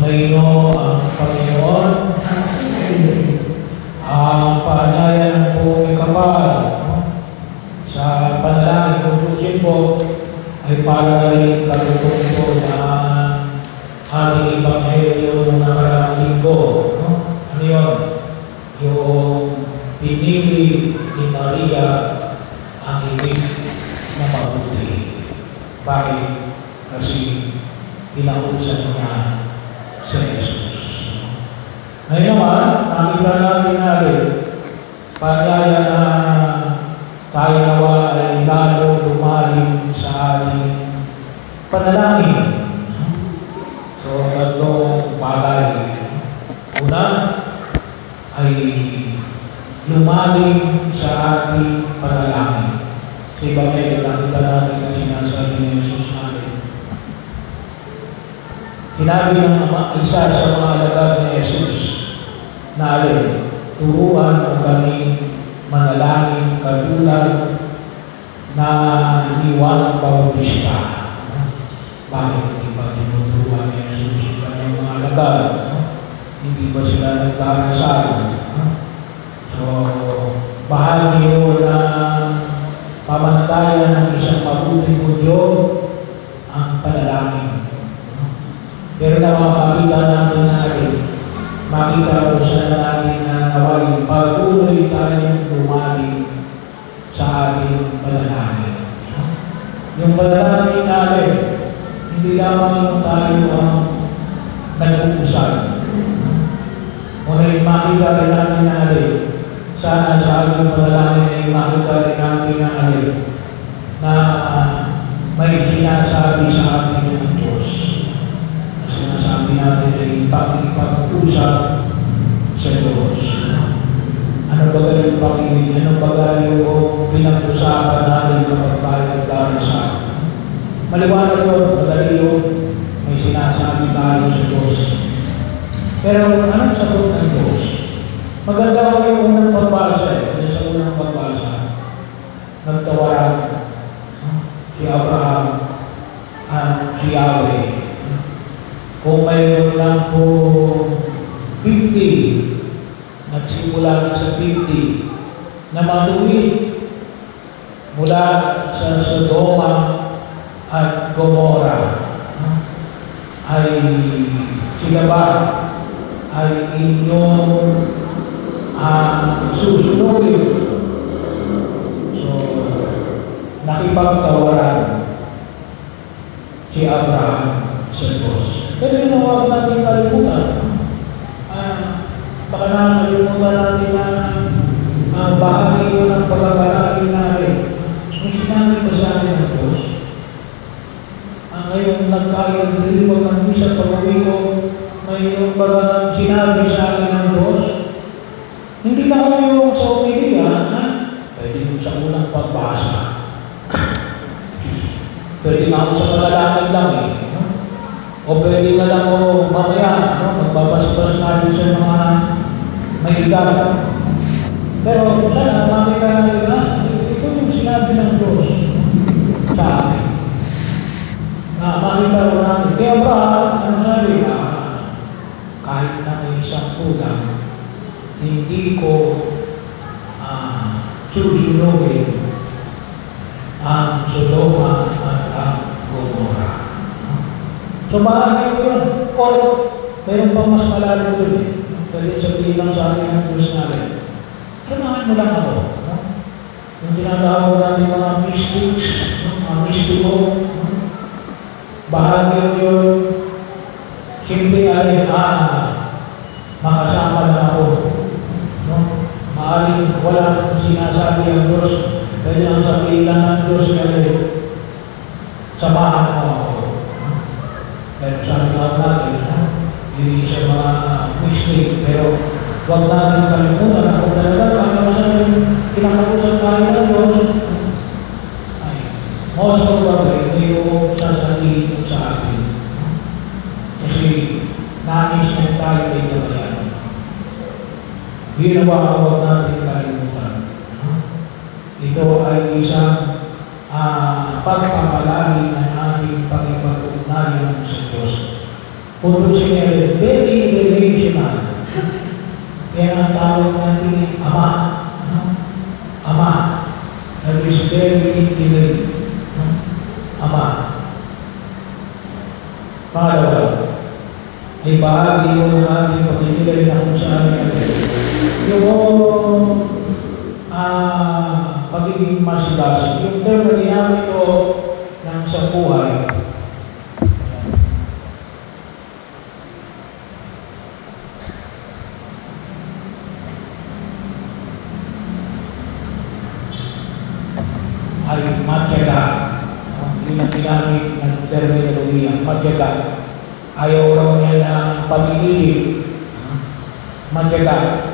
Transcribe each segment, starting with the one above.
Sumainyo ang Panginoon. Ang paanyaya ng buong kapal sa panalangin kung susin po ay para rin kalutong po ng ating Ebanghelyo ng nakaraang linggo. Ano yun? Yung pinili ni Maria ang ibig na mabuti. Bakit? Kasi pinausan niya sa Jesus. Ngayon naman, nakita natin paanyaya na tayo nawa ay lalo lumalim sa ating panalangin. So, tatlong bagay. Una ay lumalim sa ating panalangin. Sa Ebanghelyo, nakita natin ang sinasabi ni Jesus natin. Sinabi ng isa sa mga alagad ni Jesus na turuan mo kami manalangin katulad na ni Juan Bautista. Bakit hindi ba tinuturuan ni Jesus ang kanyang mga alagad? Hindi ba sila nagdarasal? So, bahagi yun na pamantayan ng isang mabuting Hudyo ang panalangin. Pero makita natin makita po siya natin na naway patuloy tayong lumalim sa ating panalangin. Yung panalangin natin, hindi lamang tayo ang nag-uusap. Ngunit makita rin natin sana sa ating panalangin ay makita rin natin na may sinasabi sa ating ng Diyos. Sinasabi natin ay pag-usap sa Diyos. Ano ba yung pinag-usapan natin kapag tayo nagdarasal? Maliwanag yun, madali yun, may sinasabi tayo sa Diyos. Pero anong sagot ng Diyos? Maganda ko yung unang pagbasa sa unang pagbasa. Nagtawaran si Abraham at si Yahweh. Kung mayroon lang po 50, nagsimula na sa 50, na matuwid mula sa Sodoma at Gomora, ay sila ba ay inyong susunodin? So, nakipagtawaran si Abraham sa Diyos. Pero yun ang huwag natin kalimutan. Baka nakalimutan natin na bahagi yun ang pagkakalangin natin. May sinabi pa sa atin ng Diyos. Ngayon nagkayag-deliver ng misa pag-uwi ko, ngayon baga sinabi sa akin ng Diyos. Hindi na ako yung sa umilia, pwede yung sa unang pagbasa. Pwede nga ako sa panalangin lang O pwede na lang ako mamaya, magbabasbas na rin sa mga may edad. Pero sana makita natin ito yung sinabi ng Diyos sa akin. Makita ko natin. Kaya ba, ano sabi kahit na may isang kulang, hindi ko susunugin ang Sodoma at ang Gomora. So, bahagi ko yun. O, mayroon pang mas malalim doon Dahil sabihin lang sa akin ng Diyos natin. Samahan mo lang ako. Yung tinatawag natin mga mystics, mga mystiko, bahagi ko yun. Siyempre ay makasama lang ako. Maaring wala akong sinasabi ang Diyos. Pwede ang sabihin lang ng Diyos kasi samahan mo ako. Pero sabi nga natin, hindi siya mga mystic, pero huwag natin kalimutan na kung talaga kaya sa kinakausap tayo ng Diyos, ay, most probably, hindi ko sasabihin sa atin. Kasi nais na tayo ay gabayan. Ginawa ang huwag natin kalimutan. Ito ay isang pagpapalagi ng ating pag-ipag-ugnayan sa Diyos. Punto siya very relational. Kaya ang tawag natin ay Ama. Ama. That is very intimate. Ama. Pangalawa, ay bahagi yung ating pagkikilay na kung saan yung pagiging masigasig. Yung term na ginamit ko ng sa buhay, ay matyaga. Yun ang ginamit ng terminolohiya, matyaga. Ayaw raw niya ng pag-ibig. Matyaga.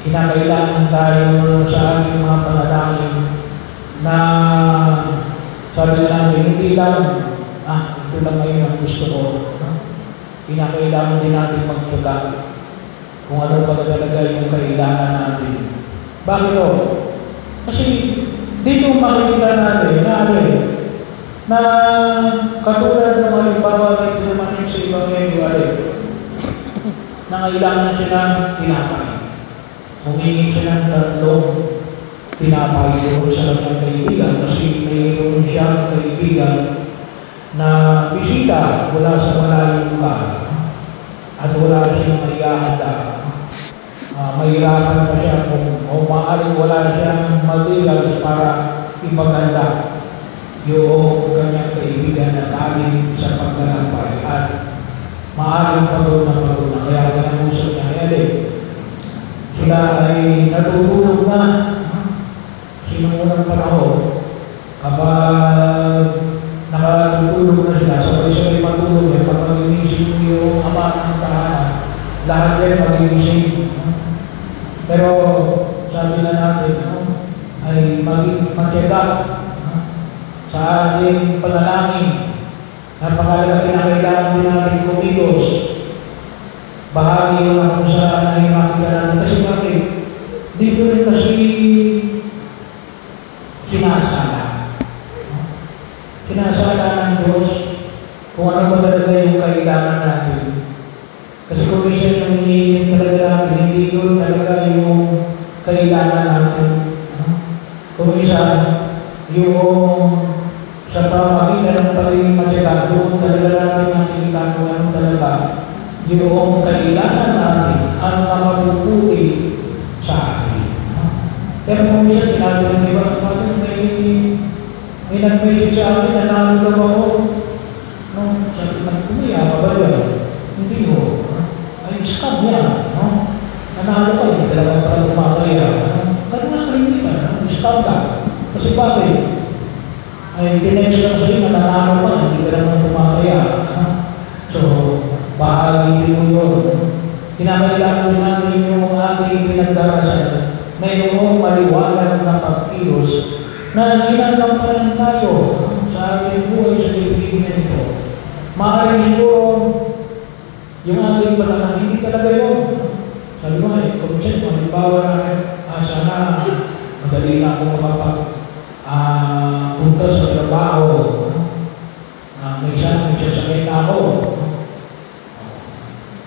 Kinakailangan tayo sa ating mga panalangin na sabi natin, hindi lang, ito lang ngayon ang gusto ko. Kinakailangan din natin magtyaga kung ano pa talaga yung kailangan natin. Bakit o? Kasi dito makikita natin na katulad ng halimbawa ito naman sa ibang medyo na kailangan siya ng tinapay. Humingi siya ng 3 tinapay doon sa kanyang kaibigan kasi mayroon siyang kaibigan na bisita mula sa malayong lugar at wala siyang maihahanda. Mahirapan pa siya o maaaring wala siyang materials para ipaganda yung kanyang kaibigan na galing sa paglalakbay at maaaring pagod na kaya ganang usap niya sila ay natutulog na sinunang panahon kapag nakatutulog na sila sabay-sabay matulog yan kapag inisip yung ama ng tahanan lahat yan mag-inisip. Pero sabi na natin ay magtyaga sa ating panalangin. Napakalaga kinakailangan din natin kumilos. Bahagi yun kung saan ay makita natin. Kasi bakit? Dito rin kasi sinasala. Sinasala ng Diyos kung ano ba talaga yung kailangan natin. Kasi kung minsan yung hinihiling talaga natin, hindi yun talaga yung kailangan natin. Kung minsan, yung sa pamagitan ng pagiging matyaga, doon talaga natin nakikita kung ano talaga yung kailangan natin, ang mapapuputi sa atin. Pero kung minsan sinabi ng iba, may nag-message sa akin na nalulog ako. Sabi ng kumaya, mabaya. Hindi ho. Ay, scam yan. Nanalo ka, hindi talaga para tumakaya. Ganun nga hindi ka, scam ka. Kasi bakit? Ay, tinext lang sa'yo na nanalo ka, hindi ka naman tumakaya. So, bahagi din mo yun. Kinakailangan din natin yung ating pinagdarasan. Mayroong maliwanag na pagkilos na ginagampanan tayo sa ating buhay sa kaibigan ito. Maaaring yun, yung ating pananang, hindi talaga yun. Sabi ko nga, kung siya, halimbawa namin, sana madali na ako punta sa trabaho. May sasakyan na ako.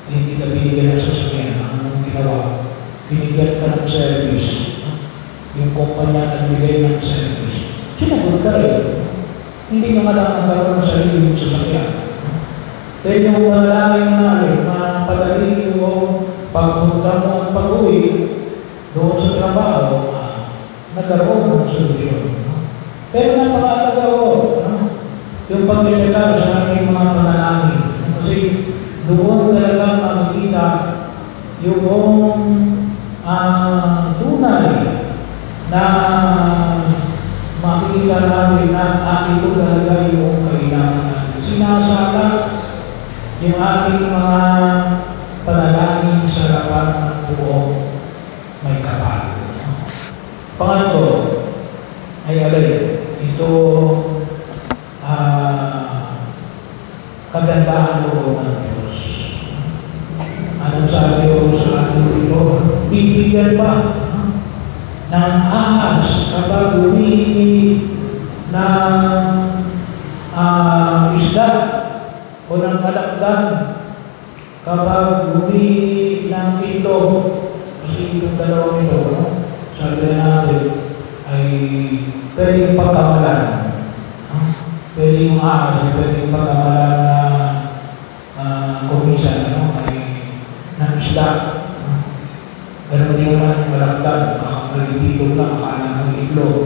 Hindi ka binigyan ng sasakyan. Anong ginawa? Binigyan ka ng service. Yung kumpanya nagbigay ng service. Sinagot ka rin. Hindi ka nga lang nagkaroon ng sarili yung sasakyan. Pero yung malalangin natin, mapadali yung pagpunta mo at pag-uwi doon sa trabaho, nagkaroon ng solusyon. Pero napakalaga ko, yung pagkakita sa aking mga panalangin. Kasi doon talaga makikita yung tunay na makikita natin na ito talaga yung kailangan natin. Sinasala yung ating mga panalangin sa harapan ng buong may kapal. Pangatlo ay ito kagandahan loob ng Diyos. Anong sabi ko sa ating dito? Bibigyan pa ng ahas kapag humihingi ng isda o ng kalakdan kapag humingi ng itlog, kasi itong dalawang ito, no? Sabi na natin, ay pwedeng pagkamalan. Pwede yung pwede yung pagkamalan na kuminsan, ay ng isda. Ganun din naman yung malagdag, malibilog lang, akala ng itlog.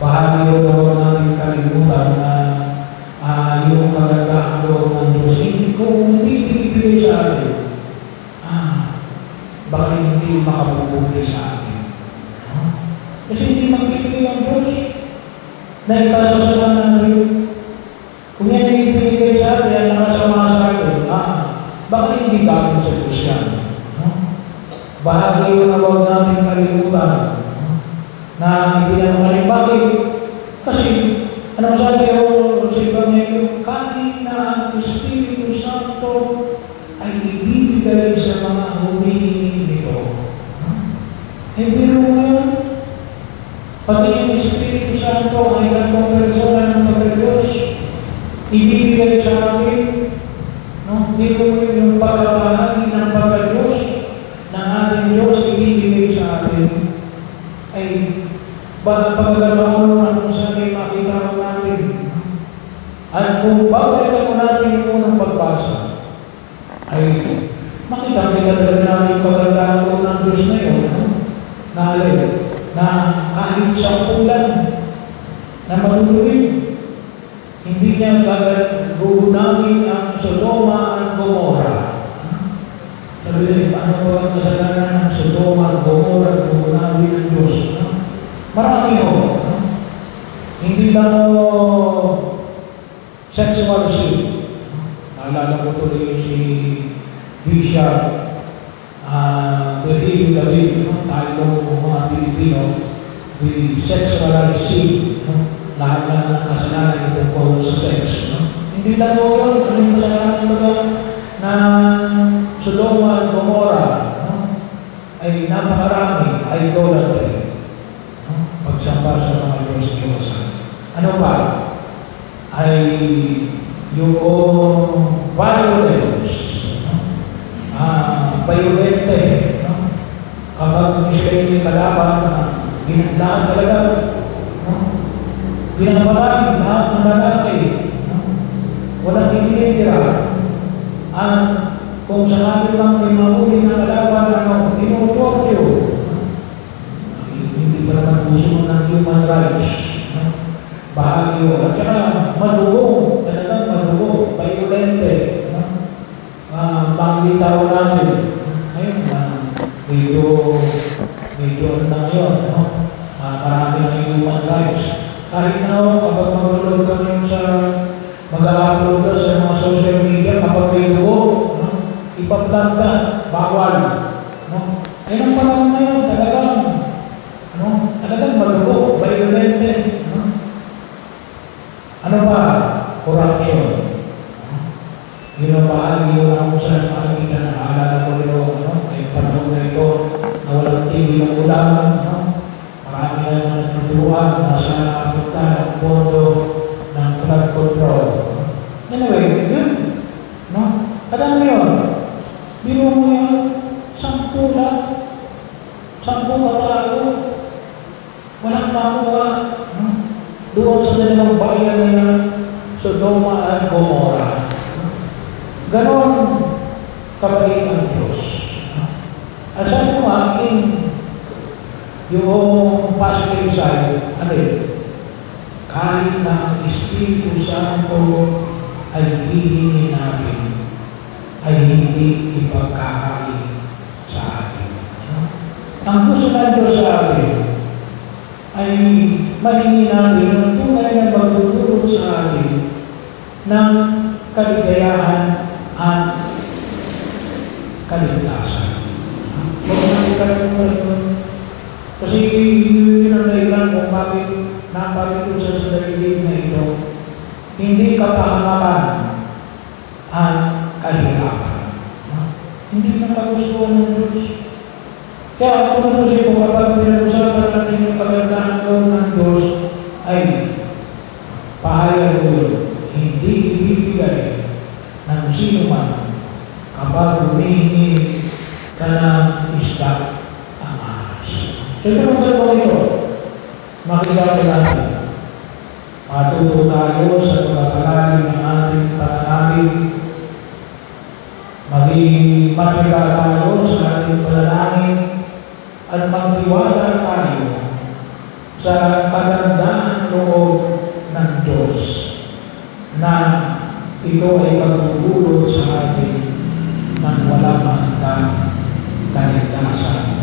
Bahagi yung loob natin kalimutan na yung kagandahan loob ng Diyos. Kung hindi pinipili sa atin, baka hindi makabubuti sa atin. Kasi hindi magpipili ang Diyos na ikasasalan natin. Kung yan ay ibinigay sa atin, yan nakasama sa atin, baka hindi galing sa Diyos yan. Bahagi yung nabawag natin kalimutan na hindi na maling bakit. Kasi, anong sabi ko sa Ebanghelyo, kahit na ang Espiritu Santo ay ibibigay sa mga humihingi nito. Biro mo yun. Pati yung Espiritu Santo ay gantong persona ng pagka-Diyos, ibibigay sa atin. Biro mo yun yung pagkabahagi ng pagka-Diyos ng ating Diyos ibibigay sa atin. Ay pagkakataon na kung saan ay makita mo natin. At kung babalikan mo natin yung unang pagbasa, ay makita talaga natin pagkakataon ng Diyos na yun, na kahit sa ulan na malutuin, hindi niya gugunawin ang Sodoma at Gomorra. Sabi, paano ba ang kasalanan ng Sodoma at Gomorra at gugunawin ng Diyos? Marami ho. Hindi lang sexual sin. Naalala ko tuloy si Bishop Virgilio David, tayo mga Pilipino, the sexualized sin. Lahat na ng kasalanan ito po sa sex. Hindi lang ho yun. Ano yung kasalanan na Sodoma at Gomorra ay napakarami, idolatry. Pagsamba sa mga Diyos. Ano ba? Ay yung violence, violente, kapag sila yung kalaban, ginaglaan talaga, pinapatay lahat ng lalaki, walang itinitira. Kung sanabi lang may mahuli na kalaban, tinutorture. Hindi pa naman gusto ng human rights. Bahagi yun. At saka madugo, talagang madugo, violente. Panglitaw natin. Ngayon, medyo na ngayon. Marami ng human rights. Kahit na kapag mag-upload kami sa mag-upload ka sa mga social media, kapag may dugo, ipag-vlog ka, bawal. Ngayon pa lang na yun, talagang madugo, violente. Ano ba? Corruption. Yun ang bahagi yun ang saan makikita na naalala ko rin ay panahon na ito na walang tigil ng ulan. Marami na naman nagtuturuan na saan nakapunta ang pondo ng flood control. Anyway, yun. Alam mo yun? Biro mo yun, 10 katao, walang makuha. Doon sa dalawang bayan na yan, Sodoma at Gomorra. Ganon kabait ang Diyos. At sabi mo yung positive side, kahit na ang Espiritu Santo ay hihingi natin, ay hindi ipagkakain sa atin. Ang gusto ng Diyos sa atin ay mahingi natin ang tunay na magtutulong sa atin ng kaligayahan at kaligtasan. Huwag natin kalimutan. Kasi yun ang dahilan kung bakit naparito sa daigdig na ito. Hindi kapahamakan at kahirapan. Hindi na kagustuhan ng Diyos. Kaya kung tuloy ko kapag pinag-usapan natin yung kagandahan ng Diyos ay pahayag ko yun. Hindi ibibigay ng sino man kapag humihingi ka ng isda ang ahas. Ito ang dalawa ito. Makikita natin. Matuto tayo sa pagkakalalim ng ating pananamig. Maging makikita tayo sa ating pananamig at magtiwala tayo sa kagandaan loob ng Diyos na ito ay pagdudulot sa atin ng walang kaligtasan.